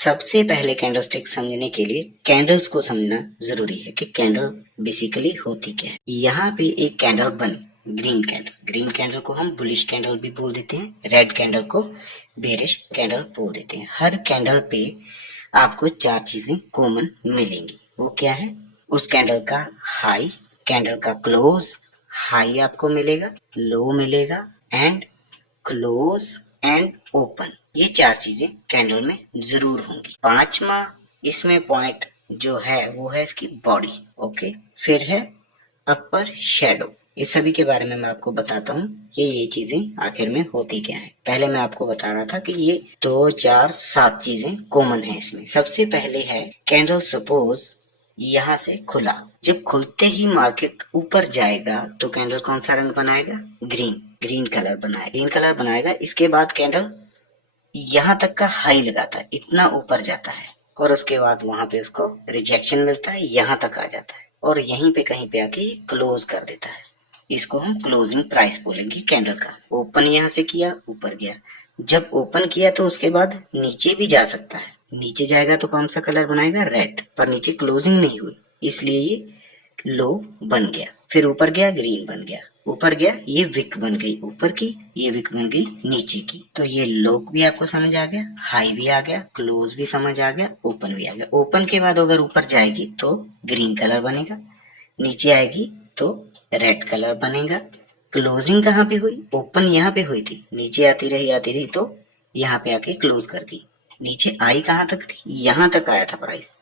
सबसे पहले कैंडलस्टिक समझने के लिए कैंडल्स को समझना जरूरी है कि कैंडल बेसिकली होती क्या है। यहाँ पे एक कैंडल बनी, ग्रीन कैंडल को हम बुलिश कैंडल भी बोल देते हैं, रेड कैंडल को बेरिश कैंडल बोल देते हैं। हर कैंडल पे आपको चार चीजें कॉमन मिलेंगी। वो क्या है? उस कैंडल का हाई, कैंडल का क्लोज, हाई आपको मिलेगा, लो मिलेगा एंड क्लोज एंड ओपन। ये चार चीजें कैंडल में जरूर होंगी। पांचवा इसमें पॉइंट जो है वो है इसकी बॉडी। ओके, फिर है अपर शेडो। इस सभी के बारे में मैं आपको बताता हूँ कि ये चीजें आखिर में होती क्या है। पहले मैं आपको बता रहा था कि ये 2, 4, 7 चीजें कॉमन है इसमें। सबसे पहले है कैंडल सपोज यहाँ से खुला, जब खुलते ही मार्केट ऊपर जाएगा तो कैंडल कौन सा रंग बनाएगा? ग्रीन कलर बनाएगा। इसके बाद कैंडल यहाँ तक का हाई लगाता है, इतना ऊपर जाता है और उसके बाद वहां पे उसको रिजेक्शन मिलता है, यहाँ तक आ जाता है और यहीं पे कहीं पे आके क्लोज कर देता है। इसको हम क्लोजिंग प्राइस बोलेंगे कैंडल का। ओपन यहाँ से किया, ऊपर गया। जब ओपन किया तो उसके बाद नीचे भी जा सकता है। नीचे जाएगा तो कौन सा कलर बनाएगा? रेड। पर नीचे क्लोजिंग नहीं हुई इसलिए ये लो बन गया। फिर ऊपर गया, ग्रीन बन गया। ऊपर गया, ये विक बन गई ऊपर की, ये विक बन गई नीचे की। तो ये लो भी आपको समझ आ गया, हाई भी आ गया, क्लोज भी समझ आ गया, ओपन भी आ गया। ओपन के बाद अगर ऊपर जाएगी तो ग्रीन कलर बनेगा, नीचे आएगी तो रेड कलर बनेगा। क्लोजिंग कहाँ पे हुई? ओपन यहाँ पे हुई थी, नीचे आती रही तो यहाँ पे आके क्लोज कर गई। नीचे आई कहाँ तक थी? यहाँ तक आया था प्राइस,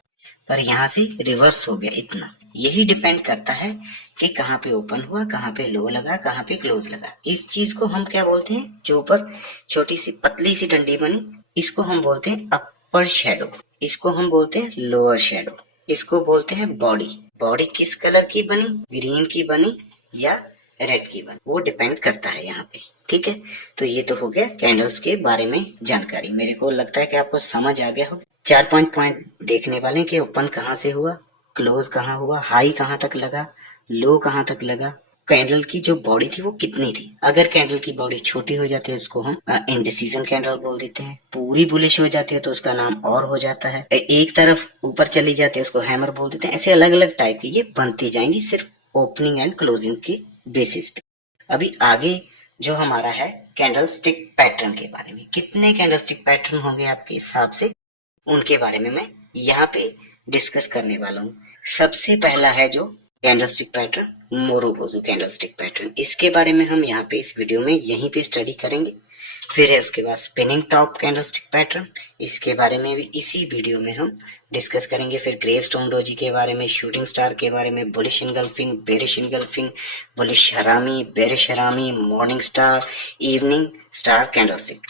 पर यहाँ से रिवर्स हो गया इतना। यही डिपेंड करता है कि कहाँ पे ओपन हुआ, कहाँ पे लो लगा, कहाँ पे क्लोज लगा। इस चीज को हम क्या बोलते हैं? जो ऊपर छोटी सी पतली सी डंडी बनी, इसको हम बोलते हैं अपर शेडो, इसको हम बोलते हैं लोअर शेडो, इसको बोलते हैं बॉडी। बॉडी किस कलर की बनी? ग्रीन की बनी या रेड की बनी, वो डिपेंड करता है यहाँ पे। ठीक है, तो ये तो हो गया कैंडल्स के बारे में जानकारी। मेरे को लगता है कि आपको समझ आ गया होगा। 4-5 पॉइंट देखने वाले कि ओपन कहाँ से हुआ, क्लोज कहाँ हुआ, हाई कहाँ तक लगा, लो कहाँ तक लगा, कैंडल की जो बॉडी थी वो कितनी थी। अगर कैंडल की बॉडी छोटी हो जाती है उसको हम इंडिसीजन कैंडल बोल देते हैं। पूरी बुलिश हो जाती है तो उसका नाम और हो जाता है। एक तरफ ऊपर चली जाती है उसको हैमर बोल देते हैं। ऐसे अलग अलग टाइप की ये बनती जाएंगी सिर्फ ओपनिंग एंड क्लोजिंग के बेसिस पे। अभी आगे जो हमारा है कैंडल स्टिक पैटर्न के बारे में। कितने कैंडल स्टिक पैटर्न होंगे आपके हिसाब से, उनके बारे में मैं यहाँ पे डिस्कस करने वाला हूँ। सबसे पहला है जो कैंडलस्टिक पैटर्न, मोरोबोजू कैंडलस्टिक पैटर्न। इसके बारे में हम यहाँ पे इस वीडियो में यहीं पे स्टडी करेंगे। फिर है उसके बाद स्पिनिंग टॉप कैंडलस्टिक पैटर्न, इसके बारे में भी इसी वीडियो में हम डिस्कस करेंगे। फिर ग्रेवस्टोन डोजी के बारे में, शूटिंग स्टार के बारे में, bullish engulfing, bearish engulfing, bullish हरामी, बेरिश हरामी, morning star, evening star candlestick,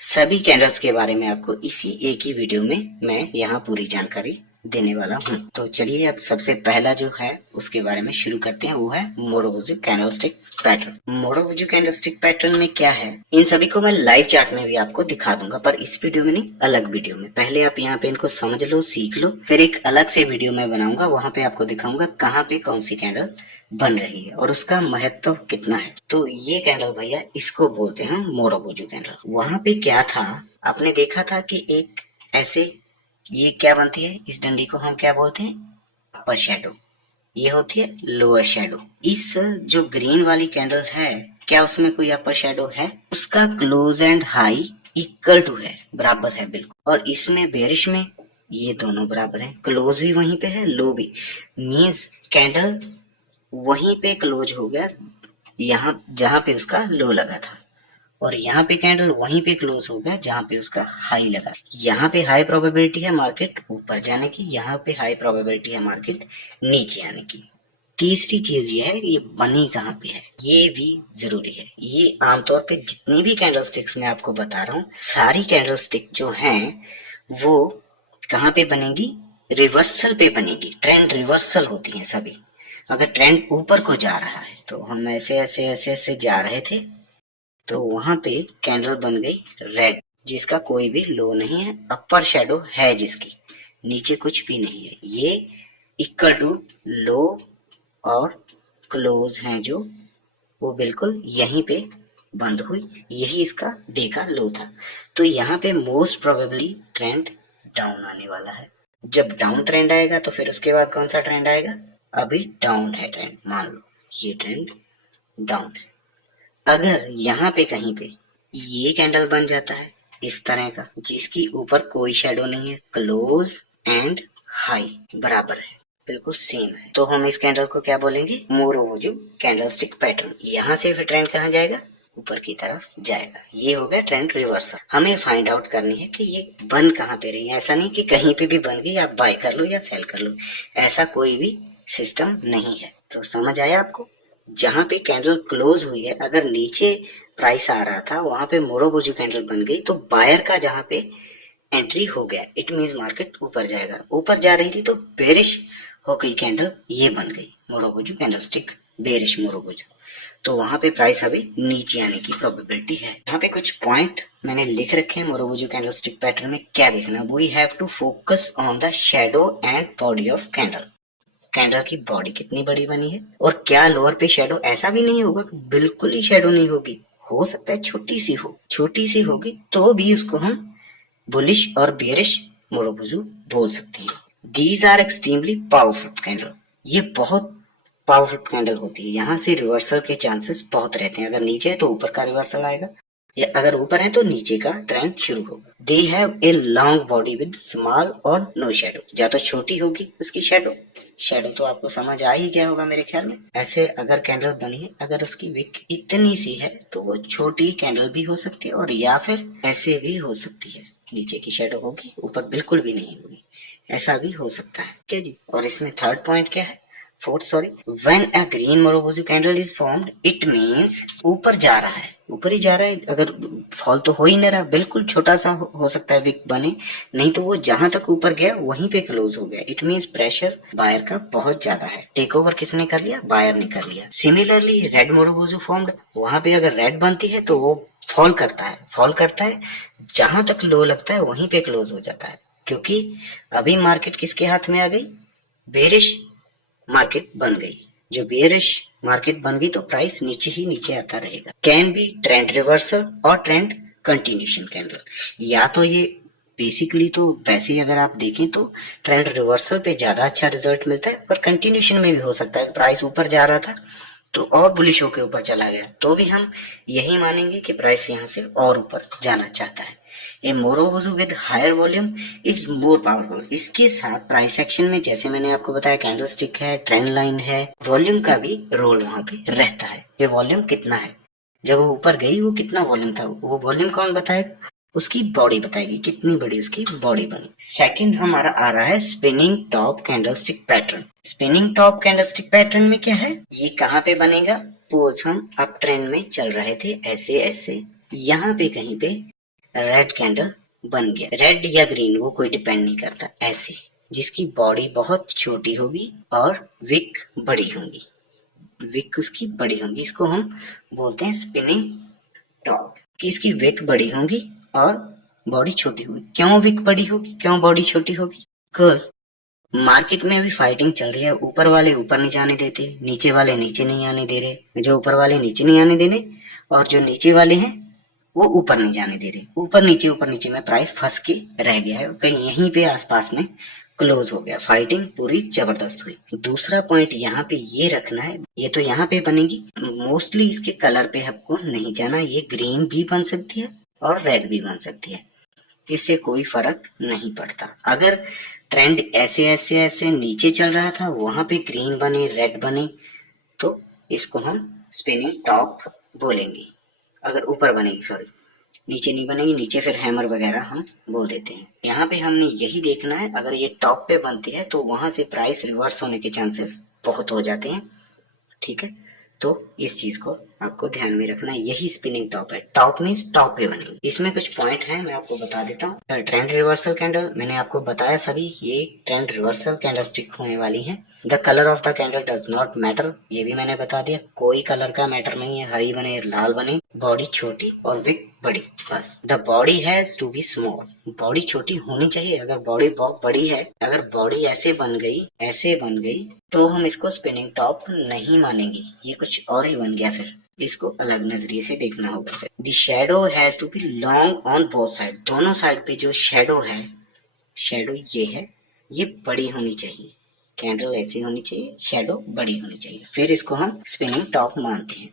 सभी कैंडल्स के बारे में आपको इसी एक ही वीडियो में मैं यहाँ पूरी जानकारी देने वाला हूँ। तो चलिए अब सबसे पहला जो है उसके बारे में शुरू करते हैं, वो है मोरोबोजू कैंडलस्टिक पैटर्न। मोरोबोजू कैंडलस्टिक पैटर्न में क्या है, इन सभी को मैं लाइव चार्ट में भी आपको दिखा दूंगा, पर इस वीडियो में नहीं, अलग वीडियो में। पहले आप यहाँ पे इनको समझ लो, सीख लो, फिर एक अलग से वीडियो में बनाऊंगा, वहां पे आपको दिखाऊंगा कहाँ पे कौन सी कैंडल बन रही है और उसका महत्व कितना है। तो ये कैंडल भैया इसको बोलते हैं मोरोबोजू कैंडल। वहां पे क्या था, आपने देखा था कि एक ऐसे ये क्या बनती है, इस डंडी को हम क्या बोलते हैं? अपर शेडो। ये होती है लोअर शेडो। इस जो ग्रीन वाली कैंडल है, क्या उसमें कोई अपर शेडो है? उसका close and high equal to है, बराबर है बिल्कुल। और इसमें बेरिश में ये दोनों बराबर है, क्लोज भी वहीं पे है, लो भी। मीन्स कैंडल वहीं पे क्लोज हो गया, यहाँ जहां पे उसका लो लगा था, और यहाँ पे कैंडल वहीं पे क्लोज हो गया जहाँ पे उसका हाई लगा। यहाँ पे हाई प्रोबेबिलिटी है मार्केट ऊपर जाने की, यहाँ पे हाई प्रोबेबिलिटी है मार्केट नीचे आने की। तीसरी चीज ये है, ये बनी कहाँ पे है, ये भी जरूरी है। ये आमतौर पे जितनी भी कैंडल स्टिक्स मैं आपको बता रहा हूँ, सारी कैंडल स्टिक जो हैं वो कहाँ पे बनेगी? रिवर्सल पे बनेगी। ट्रेंड रिवर्सल होती है सभी। अगर ट्रेंड ऊपर को जा रहा है तो हम ऐसे ऐसे ऐसे ऐसे जा रहे थे तो वहां पे कैंडल बन गई रेड, जिसका कोई भी लो नहीं है, अपर शेडो है जिसकी, नीचे कुछ भी नहीं है। ये इक्वल टू लो और क्लोज हैं जो, वो बिल्कुल यहीं पे बंद हुई, यही इसका डे का लो था। तो यहाँ पे मोस्ट प्रोबेबली ट्रेंड डाउन आने वाला है। जब डाउन ट्रेंड आएगा तो फिर उसके बाद कौन सा ट्रेंड आएगा? अभी डाउन है ट्रेंड, मान लो ये ट्रेंड डाउन है। अगर यहाँ पे कहीं पे ये कैंडल बन जाता है इस तरह का, जिसकी ऊपर कोई शेडो नहीं है, क्लोज एंड हाई बराबर है, बिल्कुल सेम है, तो हम इस कैंडल को क्या बोलेंगे? मोरोवोजू कैंडलस्टिक पैटर्न। यहाँ से फिर ट्रेंड कहाँ जाएगा? ऊपर की तरफ जाएगा। ये हो गया ट्रेंड रिवर्सल। हमें फाइंड आउट करनी है कि ये बन कहाँ पे रही है। ऐसा नहीं कि कहीं पे भी बन गई आप बाय कर लो या सेल कर लो, ऐसा कोई भी सिस्टम नहीं है। तो समझ आया आपको? जहां पे कैंडल क्लोज हुई है, अगर नीचे प्राइस आ रहा था वहां पे मोरोबोजू कैंडल बन गई तो बायर का जहां पे एंट्री हो गया, इट मींस मार्केट ऊपर जाएगा। ऊपर जा रही थी तो बेरिश हो गई कैंडल, ये बन गई मोरोबोजू कैंडलस्टिक, बेरिश मोरोबोजू, तो वहां पे प्राइस अभी नीचे आने की प्रोबेबिलिटी है। यहाँ पे कुछ पॉइंट मैंने लिख रखे हैं मोरोबोजू कैंडलस्टिक पैटर्न में क्या देखना। We have to focus on the shadow and body of candle. Candle की बॉडी कितनी बड़ी बनी है और क्या लोअर पे शेडो? ऐसा भी नहीं होगा कि बिल्कुल ही शेडो नहीं होगी, हो सकता है छोटी सी हो, छोटी सी होगी तो भी उसको हम बुलिश और बेरिश मोरोबोजू बोल सकते हैं। These are extremely powerful candle, ये बहुत पावरफुल कैंडल होती है। यहाँ से रिवर्सल के चांसेस बहुत रहते हैं। अगर नीचे है तो ऊपर का रिवर्सल आएगा, या अगर ऊपर है तो नीचे का ट्रेंड शुरू होगा। They have a long body with small और नो शेडो, या तो छोटी होगी उसकी शेडो, शेडो तो आपको समझ आ ही गया होगा मेरे ख्याल में। ऐसे अगर कैंडल बनी है, अगर उसकी विक इतनी सी है तो वो छोटी कैंडल भी हो सकती है, और या फिर ऐसे भी हो सकती है, नीचे की शेडो होगी ऊपर बिल्कुल भी नहीं होगी, ऐसा भी हो सकता है। क्या जी? और इसमें थर्ड पॉइंट क्या है? Fourth sorry, when a green marubozu candle is formed it means ऊपर जा रहा है, ऊपर ही जा रहा है। अगर फॉल तो हो ही नहीं रहा, बिल्कुल छोटा सा हो सकता है विक बने, नहीं तो वो जहां तक ऊपर गया वहीं पे क्लोज हो गया, इट मींस प्रेशर बायर का बहुत ज्यादा है। टेक ओवर किसने कर लिया? बायर ने कर लिया। सिमिलरली रेड मोरोबोजू फॉर्म्ड, वहां पे अगर रेड बनती है तो वो फॉल करता है, फॉल करता है जहां तक लो लगता है वहीं पे क्लोज हो जाता है, क्योंकि अभी मार्केट किसके हाथ में आ गई? बेरिश मार्केट बन गई। जो बेयरिश मार्केट बन गई तो प्राइस नीचे ही नीचे आता रहेगा। कैन बी ट्रेंड रिवर्सल और ट्रेंड कंटिन्यूशन कैंडल। या तो ये बेसिकली तो वैसे अगर आप देखें तो ट्रेंड रिवर्सल पे ज्यादा अच्छा रिजल्ट मिलता है, पर कंटिन्यूशन में भी हो सकता है। प्राइस ऊपर जा रहा था तो और बुलिश होकर ऊपर चला गया, तो भी हम यही मानेंगे कि प्राइस यहाँ से और ऊपर जाना चाहता है। A marubozu with higher volume is more powerful. इसके साथ प्राइस एक्शन में, जैसे मैंने आपको बताया, कैंडल स्टिक है, ट्रेंड लाइन है, वॉल्यूम का भी रोल वहां पे रहता है। ये वॉल्यूम कितना है, जब वो ऊपर गई वो कितना वॉल्यूम था, वो वॉल्यूम कौन बताएगा? उसकी बॉडी बताएगी कितनी बड़ी उसकी बॉडी बनी। सेकंड हमारा आ रहा है spinning top candlestick pattern. Spinning top candlestick pattern में क्या है? ये कहाँ पे बनेगा? पोज हम अप ट्रेंड में चल रहे थे, ऐसे ऐसे यहाँ पे कहीं पे रेड कैंडल बन गया, रेड या ग्रीन वो कोई डिपेंड नहीं करता, ऐसे जिसकी बॉडी बहुत छोटी होगी और विक बड़ी होंगी, विक उसकी बड़ी होंगी, इसको हम बोलते हैं स्पिनिंग टॉप, कि इसकी विक बड़ी होंगी और बॉडी छोटी होगी। क्यों विक बड़ी होगी, क्यों बॉडी छोटी होगी? बिकॉज मार्केट में अभी फाइटिंग चल रही है, ऊपर वाले ऊपर नहीं जाने देते, नीचे वाले नीचे नहीं आने दे रहे। जो ऊपर वाले नीचे नहीं आने दे रहे और जो नीचे वाले हैं वो ऊपर नहीं जाने दे रहे, ऊपर नीचे में प्राइस फंस के रह गया है, कहीं यहीं पे आसपास में क्लोज हो गया। फाइटिंग पूरी जबरदस्त हुई। दूसरा पॉइंट यहाँ पे ये रखना है, ये तो यहाँ पे बनेगी, मोस्टली इसके कलर पे आपको नहीं जाना, ये ग्रीन भी बन सकती है और रेड भी बन सकती है, इससे कोई फर्क नहीं पड़ता। अगर ट्रेंड ऐसे ऐसे ऐसे नीचे चल रहा था, वहां पे ग्रीन बने रेड बने तो इसको हम स्पिनिंग टॉप बोलेंगे। अगर ऊपर बनेगी, सॉरी नीचे नहीं बनेगी, नीचे फिर हैमर वगैरह हम बोल देते हैं। यहाँ पे हमने यही देखना है, अगर ये टॉप पे बनती है तो वहां से प्राइस रिवर्स होने के चांसेस बहुत हो जाते हैं, ठीक है। तो इस चीज को आपको ध्यान में रखना है, यही स्पिनिंग टॉप है। टॉप मीन्स टॉप पे बनेगी। इसमें कुछ पॉइंट है, मैं आपको बता देता हूँ। ट्रेंड रिवर्सल कैंडल मैंने आपको बताया, सभी ये ट्रेंड रिवर्सल कैंडल स्टिक होने वाली है। The colour of the candle does not matter, ये भी मैंने बता दिया, कोई कलर का मैटर नहीं है, हरी बने लाल बने, बॉडी छोटी और विक बड़ी, बस। The body has to be small, body छोटी होनी चाहिए। अगर बॉडी बहुत बड़ी है, अगर बॉडी ऐसे बन गई तो हम इसको स्पिनिंग टॉप नहीं मानेंगे, ये कुछ और ही बन गया, फिर इसको अलग नजरिए से देखना होगा। The shadow has to be long on both side, दोनों साइड पे जो शेडो है शेडो ये है, ये बड़ी होनी चाहिए, कैंडल ऐसी होनी चाहिए, शेडो बड़ी होनी चाहिए, फिर इसको हम स्पिनिंग टॉप मानते हैं।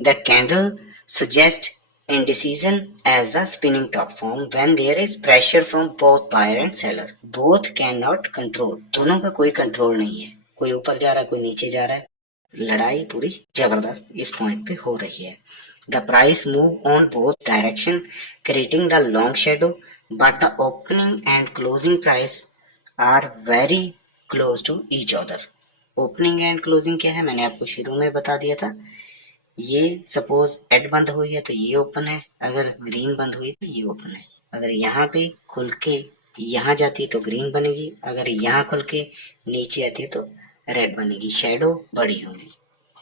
The candle suggest indecision as the spinning top form when there is pressure from both buyer and seller. Both cannot control. दोनों का कोई कंट्रोल नहीं है, कोई ऊपर जा रहा है कोई नीचे जा रहा है, लड़ाई पूरी जबरदस्त इस पॉइंट पे हो रही है। The price move on both direction creating the long shadow, but the opening and closing price are very close to each other. Opening and closing क्या है मैंने आपको शुरू में बता दिया था। ये सपोज एड बंद हुई है तो ये ओपन है, अगर ग्रीन बंद हुई तो ये ओपन है। अगर यहाँ पे खुल के यहाँ जाती है तो ग्रीन बनेगी, अगर यहाँ खुल के नीचे आती है तो रेड बनेगी, शेडो बड़ी होंगी,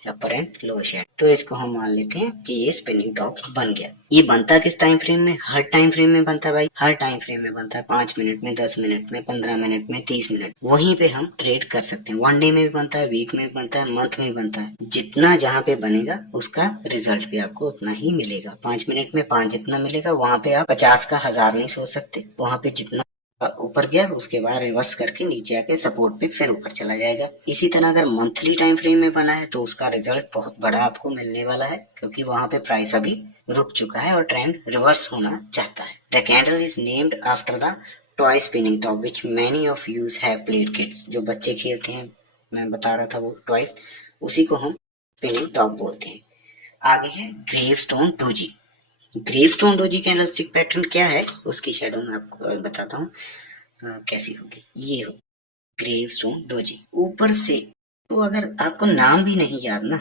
अपर एंड लोअर शेडो। तो इसको हम मान लेते हैं कि ये स्पिनिंग टॉप बन गया। ये बनता किस टाइम फ्रेम में? हर टाइम फ्रेम में बनता है भाई, हर टाइम फ्रेम में बनता है। 5 मिनट में, 10 मिनट में, 15 मिनट में, 30 मिनट, वहीं पे हम ट्रेड कर सकते हैं। 1 डे में भी बनता है, वीक में भी बनता है, मंथ में भी बनता है। जितना जहाँ पे बनेगा उसका रिजल्ट भी आपको उतना ही मिलेगा। 5 मिनट में 5 जितना मिलेगा, वहाँ पे आप 50 का 1000 नहीं सोच सकते। वहाँ पे जितना ऊपर गया उसके बाद रिवर्स करके नीचे आके सपोर्ट पे फिर ऊपर चला जाएगा। इसी तरह अगर मंथली टाइम फ्रेम में बना है तो उसका रिजल्ट बहुत बड़ा आपको मिलने वाला है, क्योंकि वहां पे प्राइस अभी रुक चुका है और ट्रेंड रिवर्स होना चाहता है। The candle is named after the toy spinning top which many of use have played kids. जो बच्चे खेलते हैं, मैं बता रहा था वो टॉयज, उसी को हम स्पिनिंग टॉप बोलते हैं। आगे है gravestone doji. Gravestone doji candlestick pattern क्या है उसकी शेडो में आपको बताता हूँ कैसी होगी। ये हो ग्रेवस्टोन डोजी। ऊपर से तो अगर आपको नाम भी नहीं याद ना,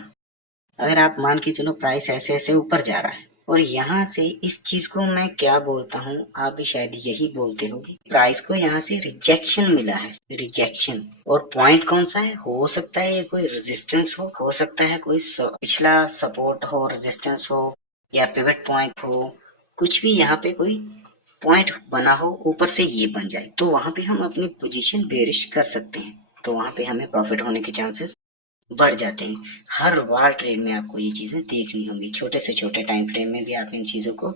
अगर आप मान के चलो प्राइस ऐसे ऐसे ऊपर जा रहा है और यहाँ से इस चीज को मैं क्या बोलता हूँ, आप भी शायद यही बोलते हो कि प्राइस को यहाँ से रिजेक्शन मिला है, रिजेक्शन। और पॉइंट कौन सा है? हो सकता है ये कोई रेजिस्टेंस हो सकता है कोई पिछला सपोर्ट हो, रेजिस्टेंस हो, या पिवट पॉइंट हो, कुछ भी यहाँ पे कोई पॉइंट बना हो, ऊपर से ये बन जाए तो वहां पे हम अपनी पोजीशन बेरिश कर सकते हैं, तो वहां पे हमें प्रॉफिट होने के चांसेस बढ़ जाते हैं। हर बार ट्रेड में आपको ये चीजें देखनी होंगी, छोटे से छोटे टाइम फ्रेम में भी आप इन चीजों को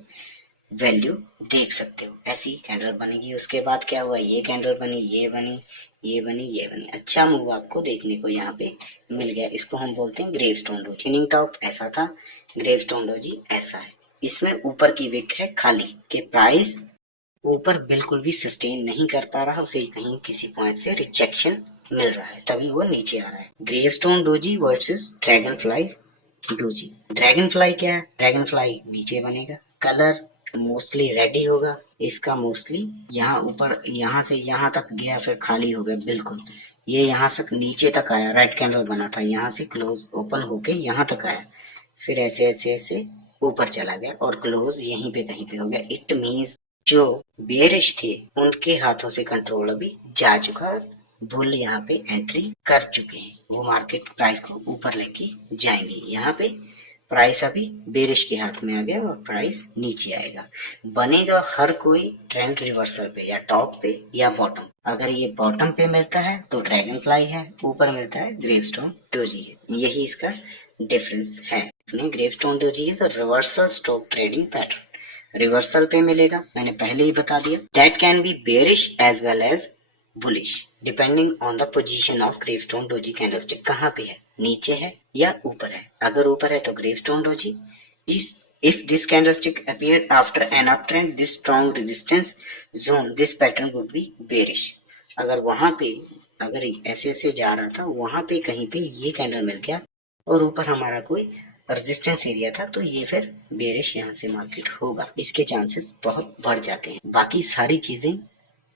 वैल्यू देख सकते हो। ऐसी कैंडल बनेगी, उसके बाद क्या हुआ, ये कैंडल बनी, ये बनी, ये बनी, ये बनी, अच्छा मूव आपको देखने को यहाँ पे मिल गया। इसको हम बोलते हैं ग्रेवस्टोन डोजी। स्पिनिंग टॉप ऐसा था, ग्रेवस्टोन डोजी ऐसा है। इसमें ऊपर की विक है खाली के प्राइस ऊपर बिल्कुल भी सस्टेन नहीं कर पा रहा, उसे कहीं किसी पॉइंट से रिजेक्शन मिल रहा है, तभी वो नीचे आ रहा है। Gravestone doji versus dragon fly doji. Dragon fly क्या है? ड्रैगन फ्लाई नीचे बनेगा, कलर मोस्टली रेड ही होगा, इसका मोस्टली यहाँ ऊपर यहाँ से यहाँ तक गया फिर खाली हो गया बिल्कुल, ये यहाँ से नीचे तक आया, रेड कैंडल बना था, यहाँ से क्लोज ओपन होके यहाँ तक आया, फिर ऐसे ऐसे ऐसे ऊपर चला गया और क्लोज यहीं पे कहीं पे हो गया। इट मीन्स जो बेरिश थे उनके हाथों से कंट्रोल अभी जा चुका है, बुल यहाँ पे एंट्री कर चुके हैं, वो मार्केट प्राइस को ऊपर लेके जाएंगे। यहाँ पे प्राइस अभी बेरिश के हाथ में आ गया और प्राइस नीचे आएगा। बनेगा हर कोई ट्रेंड रिवर्सल पे, या टॉप पे या बॉटम। अगर ये बॉटम पे मिलता है तो ड्रैगन फ्लाई है, ऊपर मिलता है ग्रेवस्टोन डोजी है, यही इसका डिफरेंस है। ग्रेवस्टोन डोजी है तो reversal stock trading pattern, reversal पे मिलेगा, मैंने पहले ही बता दिया। That can be bearish as well as bullish depending on the position of gravestone doji candlestick. कहाँ पे है, नीचे है या ऊपर है? अगर ऊपर है तो gravestone doji. If this candlestick appeared after an uptrend, this strong resistance zone, this pattern would be bearish. अगर वहां पे अगर ऐसे ऐसे जा रहा था, वहां पे कहीं पे ये कैंडल मिल गया और ऊपर हमारा कोई रेजिस्टेंस एरिया था, तो ये फिर बेरिश यहाँ से मार्केट होगा, इसके चांसेस बहुत बढ़ जाते हैं। बाकी सारी चीजें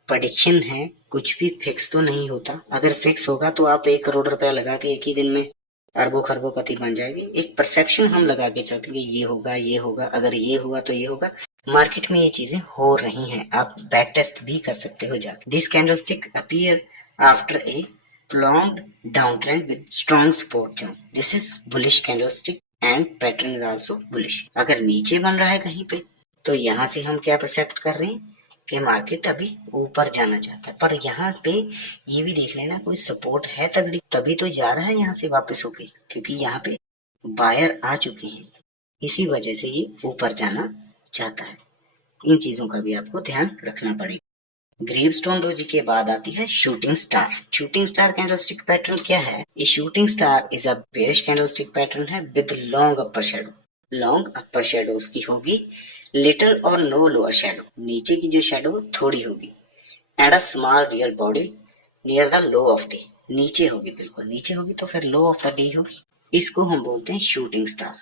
प्रेडिक्शन है, कुछ भी फिक्स तो नहीं होता। अगर फिक्स होगा तो आप 1 करोड़ रुपया लगा के एक ही दिन में अरबों खरबोपति बन जाएगी। एक परसेप्शन हम लगा के चलते हैं ये होगा, ये होगा, अगर ये हुआ तो ये होगा। मार्केट में ये चीजें हो रही हैं, आप बैक टेस्ट भी कर सकते हो जाके। This candlestick appear after a prolonged downtrend with strong support zone. This is bullish candlestick and pattern is also bullish. अगर नीचे बन रहा है कहीं पे तो यहाँ से हम क्या परसेप्ट कर रहे हैं कि मार्केट अभी ऊपर जाना चाहता है, पर यहाँ पे ये भी देख लेना कोई सपोर्ट है तगड़ी, तभी तो जा रहा है यहाँ से वापस होके, क्योंकि यहाँ पे बायर आ चुके हैं, इसी वजह से ये ऊपर जाना चाहता है। इन चीजों का भी आपको ध्यान रखना पड़ेगा। ग्रेवस्टोन डोजी के बाद आती है shooting star. Shooting star candlestick pattern क्या है? ये shooting star is a bearish candlestick pattern है with long upper shadow. Long upper shadow उसकी होगी, लिटिल और नो लोअर शेडो, नीचे की जो शेडो थोड़ी होगी, and a small real body near the low of day. नीचे होगी, बिल्कुल नीचे होगी तो फिर लो ऑफ द डे होगी। इसको हम बोलते हैं शूटिंग स्टार।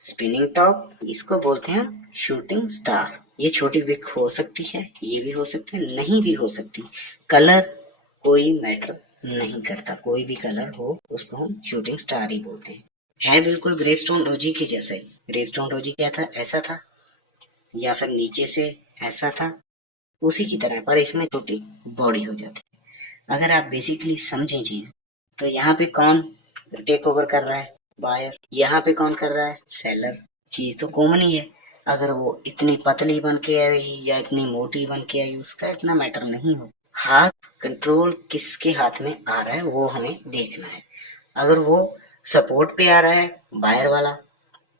स्पिनिंग टॉप, इसको बोलते हैं शूटिंग स्टार। ये छोटी विक हो सकती है, ये भी हो सकती है, नहीं भी हो सकती। कलर कोई मैटर नहीं करता, कोई भी कलर हो उसको हम शूटिंग स्टार ही बोलते हैं। है बिल्कुल ग्रेवस्टोन डोजी के जैसा ही। ग्रेवस्टोन डोजी क्या था? ऐसा था, या फिर नीचे से ऐसा था, उसी की तरह, पर इसमें छोटी बॉडी हो जाती। अगर आप बेसिकली समझें चीज, तो यहाँ पे कौन टेक ओवर कर रहा है? बायर। यहाँ पे कौन कर रहा है? सेलर। चीज तो कॉमन ही है। अगर वो इतनी पतली बन के आई या इतनी मोटी बन के आई, उसका इतना मैटर नहीं हो। हाथ कंट्रोल किसके हाथ में आ रहा है वो हमें देखना है। अगर वो सपोर्ट पे आ रहा है बायर वाला,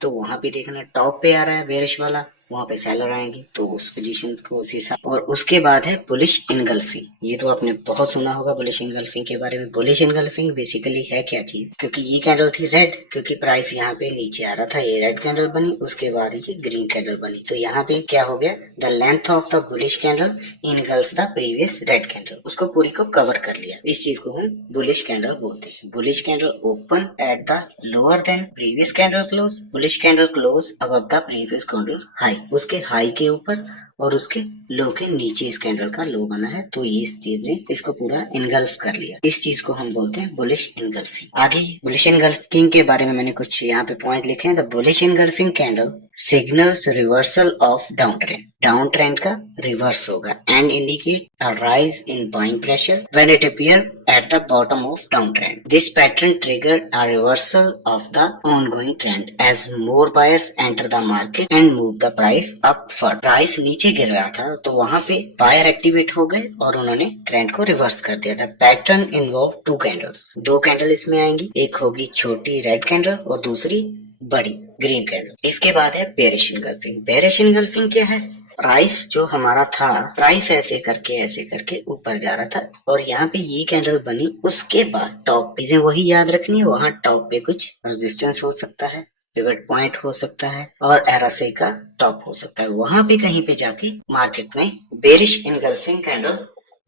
तो वहां पे देखना। टॉप पे आ रहा है बेरिश वाला, वहां पे सेलर आएंगे, तो उस पोजीशन को उस हिसाब। और उसके बाद है बुलिश इनगल्फिंग। ये तो आपने बहुत सुना होगा बुलिश इनगल्फिंग के बारे में। बुलिश इनगल्फिंग बेसिकली है क्या चीज? क्योंकि ये कैंडल थी रेड, क्योंकि प्राइस यहाँ पे नीचे आ रहा था, ये रेड कैंडल बनी, उसके बाद ये ग्रीन कैंडल बनी, तो यहाँ पे क्या हो गया? The length of the bullish candle engulf the previous red candle, उसको पूरी को कवर कर लिया। इस चीज को हम बुलिश कैंडल बोलते हैं। Bullish candle open at the lower than previous candle close, bullish candle close above the previous candle high, उसके हाई के ऊपर और उसके लो के नीचे इस कैंडल का लो बना है, तो ये इस चीज ने इसको पूरा इनगल्फ कर लिया। इस चीज को हम बोलते हैं बुलिश इनगल्फिंग। आगे बुलिश इनगल्फिंग के बारे में मैंने कुछ यहाँ पे पॉइंट लिखे हैं। The bullish engulfing candle signals reversal of down trend. Down trend का रिवर्स होगा and indicate a rise in buying pressure when it appear at the bottom of downtrend. This pattern triggered a reversal of the ongoing trend as more buyers enter the market and move the price upward. Price नीचे गिर रहा था, तो वहां पे buyer activate हो गए और उन्होंने ट्रेंड को रिवर्स कर दिया था। पैटर्न इन्वॉल्व टू कैंडल्स, दो कैंडल इसमें आएंगी, एक होगी छोटी रेड कैंडल और दूसरी बड़ी ग्रीन कैंडल। इसके बाद है बेरिश इनगल्फिंग। बेरिश इनगल्फिंग क्या है? प्राइस जो हमारा था, प्राइस ऐसे करके ऊपर जा रहा था और यहाँ पे ये कैंडल बनी, उसके बाद टॉप पे, वही याद रखनी है, वहां टॉप पे कुछ रेजिस्टेंस हो सकता है, पिवट पॉइंट हो सकता है और RSI का टॉप हो सकता है। वहां पे कहीं पे जाके मार्केट में बेरिश इनगल्फिंग कैंडल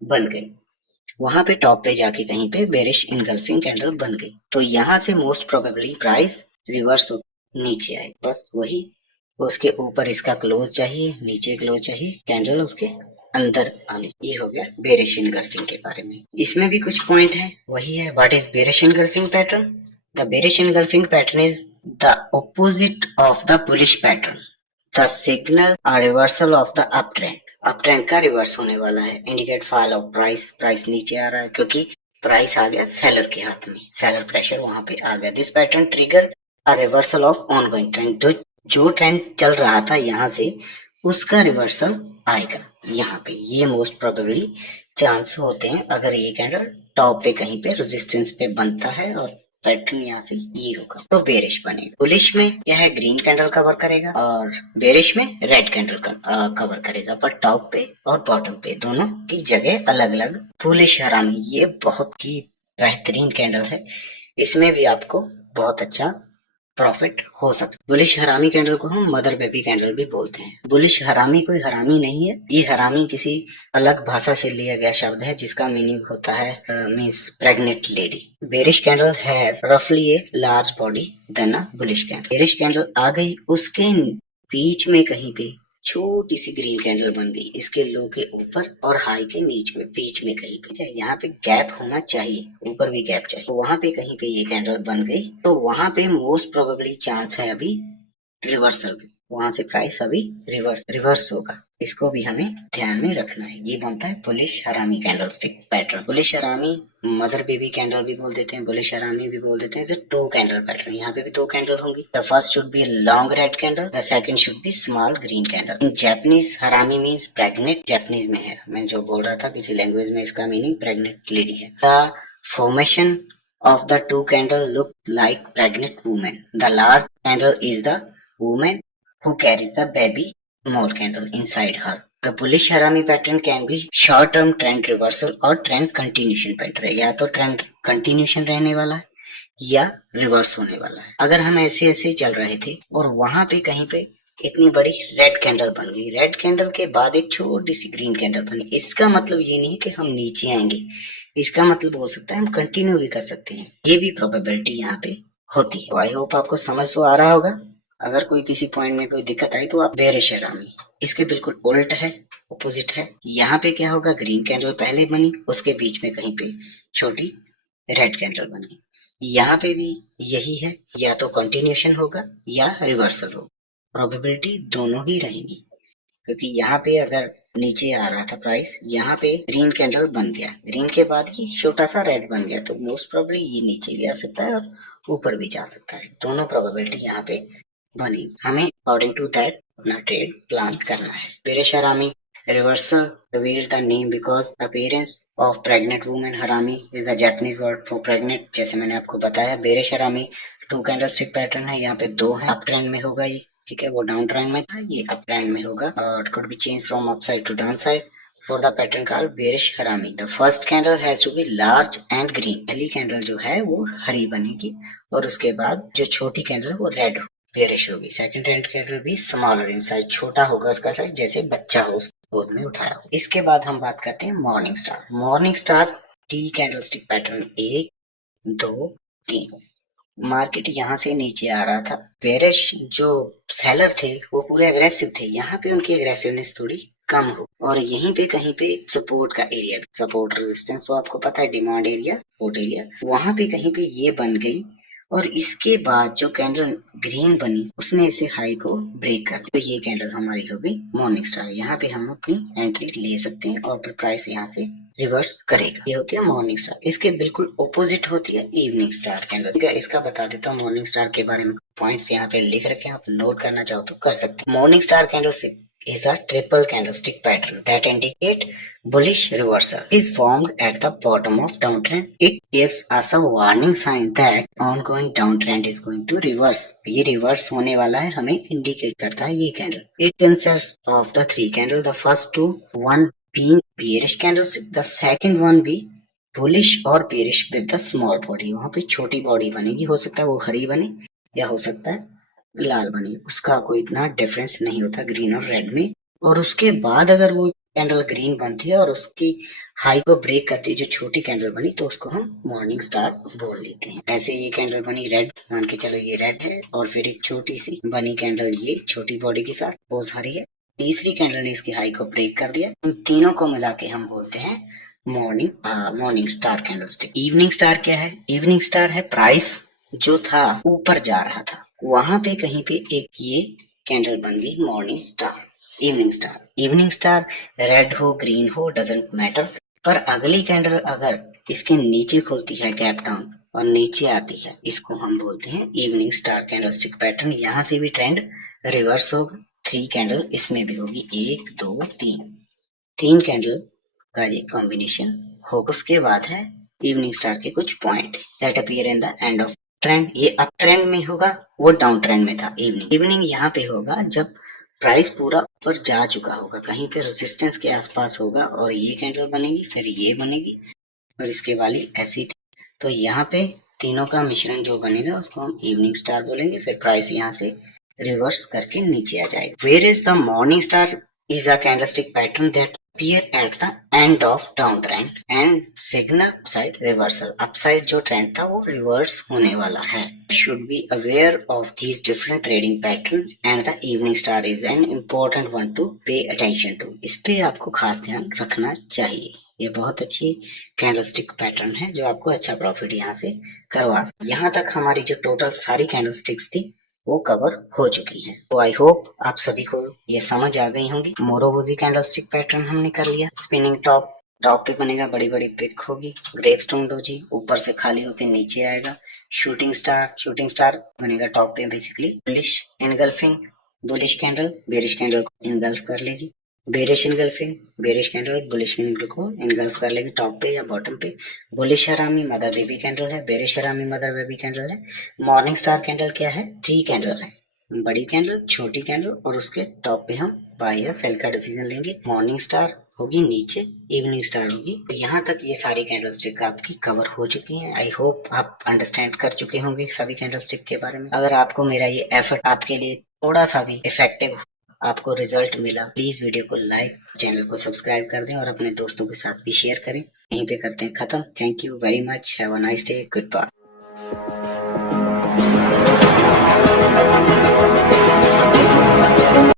बन गई, वहां पे टॉप पे जाके कहीं पे बेरिश इनगल्फिंग कैंडल बन गई, तो यहाँ से मोस्ट प्रोबेबली प्राइस रिवर्स नीचे आए। बस वही, उसके ऊपर इसका क्लोज चाहिए, नीचे क्लोज चाहिए, कैंडल उसके अंदर आनी। ये हो गया बेरिश इनगल्फिंग के बारे में। इसमें भी कुछ पॉइंट है, वही है what is bearish engulfing pattern. The bearish engulfing pattern is the opposite of the bullish pattern. The signal a reversal of the up trend. Up trend का रिवर्स होने वाला है। Indicate fall of price, price नीचे आ रहा है क्योंकि price आ गया seller के हाथ में, सेलर प्रेशर वहां पे आ गया। This pattern trigger a reversal of ongoing trend. जो ट्रेंड चल रहा था यहाँ से, उसका रिवर्सल आएगा यहाँ पे। ये मोस्ट प्रोबेबली चांस होते हैं अगर ये कैंडल टॉप पे कहीं पे रेजिस्टेंस पे बनता है और पैटर्न यहाँ से ये होगा, तो बेरिश बनेगा। बुलिश में क्या है? ग्रीन कैंडल कवर करेगा और बेरिश में रेड कैंडल कवर करेगा, पर टॉप पे और बॉटम पे दोनों की जगह अलग अलग। बुलिश हरामी, ये बहुत ही बेहतरीन कैंडल है, इसमें भी आपको बहुत अच्छा प्रॉफिट हो सकता है। बुलिश हरामी कैंडल को हम मदर बेबी कैंडल भी बोलते हैं। बुलिश हरामी कोई हरामी नहीं है, ये हरामी किसी अलग भाषा से लिया गया शब्द है जिसका मीनिंग होता है means pregnant lady. Bearish candle has रफली a large body then a bullish candle. Bearish candle आ गई, उसके बीच में कहीं पे छोटी सी ग्रीन कैंडल बन गई, इसके लो के ऊपर और हाई के बीच में कहीं पे। यहाँ पे गैप होना चाहिए, ऊपर भी गैप चाहिए, तो वहां पे कहीं पे ये कैंडल बन गई, तो वहां पे मोस्ट प्रोबेबली चांस है अभी रिवर्सल, वहां से प्राइस अभी रिवर्स होगा। इसको भी हमें ध्यान में रखना है। ये बनता है बुलिश हरामी candlestick pattern. Bullish harami mother baby candle भी बोल देते हैं, बुलिश हरामी भी बोल देते हैं। टू कैंडल पैटर्न, यहाँ पे भी दो कैंडल होंगी। The first should be long red candle, the second should be small green candle. In Japanese हरामी मीन्स प्रेग्नेंट, जापानीज में है, मैं जो बोल रहा था किसी लैंग्वेज में इसका मीनिंग प्रेग्नेंट लेडी है। The formation of the two candle look like pregnant woman. The large candle is the woman who carries the baby, small candle inside her. The bullish हरामी pattern can be short term trend reversal और trend continuation pattern है, या तो trend continuation रहने वाला है या reverse होने वाला है। अगर हम ऐसे ऐसे चल रहे थे और वहां पे कहीं पे इतनी बड़ी रेड कैंडल बन गई, रेड कैंडल के बाद एक छोटी सी ग्रीन कैंडल बनी, इसका मतलब ये नहीं है कि हम नीचे आएंगे, इसका मतलब हो सकता है हम कंटिन्यू भी कर सकते हैं, ये भी प्रोबेबिलिटी यहाँ पे होती है। आई होप आपको समझ तो आ रहा होगा। अगर कोई किसी पॉइंट में कोई दिक्कत आई तो आप बेरिश हरामी, इसके बिल्कुल उल्ट है, अपोजिट है। यहाँ पे क्या होगा, ग्रीन कैंडल पहले बनी, उसके बीच में कहीं पे छोटी रेड कैंडल बनी, यहाँ पे भी यही है, या तो कंटिन्यूशन होगा या रिवर्सल होगा। प्रोबेबिलिटी दोनों ही रहेंगी, क्योंकि यहाँ पे अगर नीचे आ रहा था प्राइस, यहाँ पे ग्रीन कैंडल बन गया, ग्रीन के बाद ही छोटा सा रेड बन गया, तो मोस्ट प्रोबेबली ये नीचे भी आ सकता है और ऊपर भी जा सकता है। दोनों प्रोबेबिलिटी यहाँ पे बनी, हमें अकॉर्डिंग टू दैट अपना ट्रेड प्लान करना है। बेरिश हरामी reversal revealed the name because appearance of pregnant woman। harami is the Japanese word for pregnant। जैसे मैंने आपको बताया, बेरिश हरामी 2 कैंडलस्टिक पैटर्न है, यहाँ पे 2 है, अप ट्रेंड में होगा ये, ठीक है, वो डाउन ट्रेंड में था, ये अप ट्रेंड में होगा, और could be changed from upside to downside for the pattern called bearish harami। the first candle has to be large and green। पहली कैंडल जो है वो हरी बनेगी और उसके बाद जो छोटी कैंडल है वो रेड बेरिश होगी। सेकंड ट्रेंड कैंडल भी स्मॉलर इन साइज, छोटा होगा उसका साइज, जैसे बच्चा हो गोद में उठाया हो। इसके बाद हम बात करते हैं morning star. Morning star T candlestick pattern 1 2 3। Market यहाँ से नीचे आ रहा था, बेरिश जो सेलर थे वो पूरे अग्रेसिव थे, यहाँ पे उनकी अग्रेसिवनेस थोड़ी कम हो, और यहीं पे कहीं पे सपोर्ट का एरिया, सपोर्ट रेजिस्टेंस तो आपको पता है, डिमांड एरिया, सपोर्ट एरिया, वहां पे कहीं पे ये बन गई, और इसके बाद जो कैंडल ग्रीन बनी उसने इसे हाई को ब्रेक कर दिया, तो ये कैंडल हमारी होगी मॉर्निंग स्टार। यहाँ पे हम अपनी एंट्री ले सकते हैं और फिर प्राइस यहाँ से रिवर्स करेगा, ये होती है मॉर्निंग स्टार। इसके बिल्कुल ऑपोजिट होती है इवनिंग स्टार कैंडल। इसका बता देता हूँ मॉर्निंग स्टार के बारे में, पॉइंट्स यहाँ पे लिख रखे हैं, आप नोट करना चाहो तो कर सकते हैं। मॉर्निंग स्टार कैंडल से is a triple candlestick pattern that indicate bullish reversal. It is formed at the bottom of downtrend. It gives us a warning sign that ongoing downtrend is going to reverse. ये reverse होने वाला है, हमें indicate करता है ये candle. It consists of the 3 candles, the first 2, one being bearish candlestick, the second one be bullish और bearish with the small body। वहाँ पे छोटी बॉडी बनेगी, हो सकता है वो हरी बने या हो सकता है लाल बनी, उसका कोई इतना डिफरेंस नहीं होता ग्रीन और रेड में। और उसके बाद अगर वो कैंडल ग्रीन बनती है और उसकी हाई को ब्रेक करती है जो छोटी कैंडल बनी, तो उसको हम मॉर्निंग स्टार बोल लेते हैं। ऐसे ये कैंडल बनी रेड, मान के चलो ये रेड है, और फिर एक छोटी सी बनी कैंडल ये छोटी बॉडी के साथ, पोज हरी है, तीसरी कैंडल ने इसकी हाई को ब्रेक कर दिया, उन तीनों को मिला के हम बोलते हैं morning star candlestick. Evening star क्या है? इवनिंग स्टार है प्राइस जो था ऊपर जा रहा था, वहां पे कहीं पे एक ये कैंडल बन गई morning star, evening star. Evening star red हो ग्रीन हो डजंट मैटर, पर अगली कैंडल अगर इसके नीचे खुलती है गैप डाउन और नीचे आती है, इसको हम बोलते हैं इवनिंग स्टार कैंडलस्टिक पैटर्न। यहाँ से भी ट्रेंड रिवर्स होगा, 3 कैंडल इसमें भी होगी, 1 2 3 कैंडल का ये कॉम्बिनेशन होगा। उसके बाद है इवनिंग स्टार के कुछ point that appear in the end of trend. ये अप ट्रेंड में होगा, वो डाउन ट्रेंड में था। इवनिंग यहाँ पे होगा जब प्राइस पूरा ऊपर जा चुका होगा, कहीं पे रेजिस्टेंस के आसपास होगा, और ये कैंडल बनेगी, फिर ये बनेगी, और इसके वाली ऐसी थी। तो यहाँ पे तीनों का मिश्रण जो बनेगा उसको हम इवनिंग स्टार बोलेंगे। फिर प्राइस यहाँ से रिवर्स करके नीचे आ जाएगा। Where is the morning star is a candlestick pattern that appear at the end of downtrend and signal upside reversal। upside जो trend था वो reverse होने वाला है। should be aware of these different trading patterns and the evening star is an important one to pay attention to। इस पे आपको खास ध्यान रखना चाहिए। ये बहुत अच्छी कैंडलस्टिक पैटर्न है जो आपको अच्छा प्रॉफिट यहाँ से करवा। यहाँ तक हमारी जो टोटल सारी कैंडलस्टिक्स थी वो कवर हो चुकी है। तो आई होप आप सभी को ये समझ आ गई होंगी। मोरोबोजी कैंडलस्टिक पैटर्न हमने कर लिया। स्पिनिंग टॉप, टॉप पे बनेगा, बड़ी बड़ी पिक होगी। ग्रेवस्टोन डोजी ऊपर से खाली होके नीचे आएगा। शूटिंग स्टार बनेगा टॉप पे basically. Bullish engulfing, bullish candle bearish candle को इनगल्फ कर लेगी। Bearish engulfing, bearish candle bullish candle को इनगल्फ कर लेगी टॉप पे या बॉटम पे। Bullish harami mother baby candle है, bearish harami mother baby candle है। मॉर्निंग स्टार कैंडल क्या है? 3 कैंडल है, बड़ी कैंडल, छोटी कैंडल और उसके टॉप पे हम बाय या सेल का डिसीजन लेंगे। मॉर्निंग स्टार होगी नीचे, इवनिंग स्टार होगी। तो यहाँ तक ये सारी कैंडल स्टिक आपकी कवर हो चुकी हैं। आई होप आप अंडरस्टैंड कर चुके होंगे सभी कैंडल स्टिक के बारे में। अगर आपको मेरा ये एफर्ट आपके लिए थोड़ा सा भी इफेक्टिव, आपको रिजल्ट मिला, प्लीज वीडियो को लाइक, चैनल को सब्सक्राइब कर दें और अपने दोस्तों के साथ भी शेयर करें। यहीं पे करते हैं खत्म। Thank you very much, have a nice day, good bye.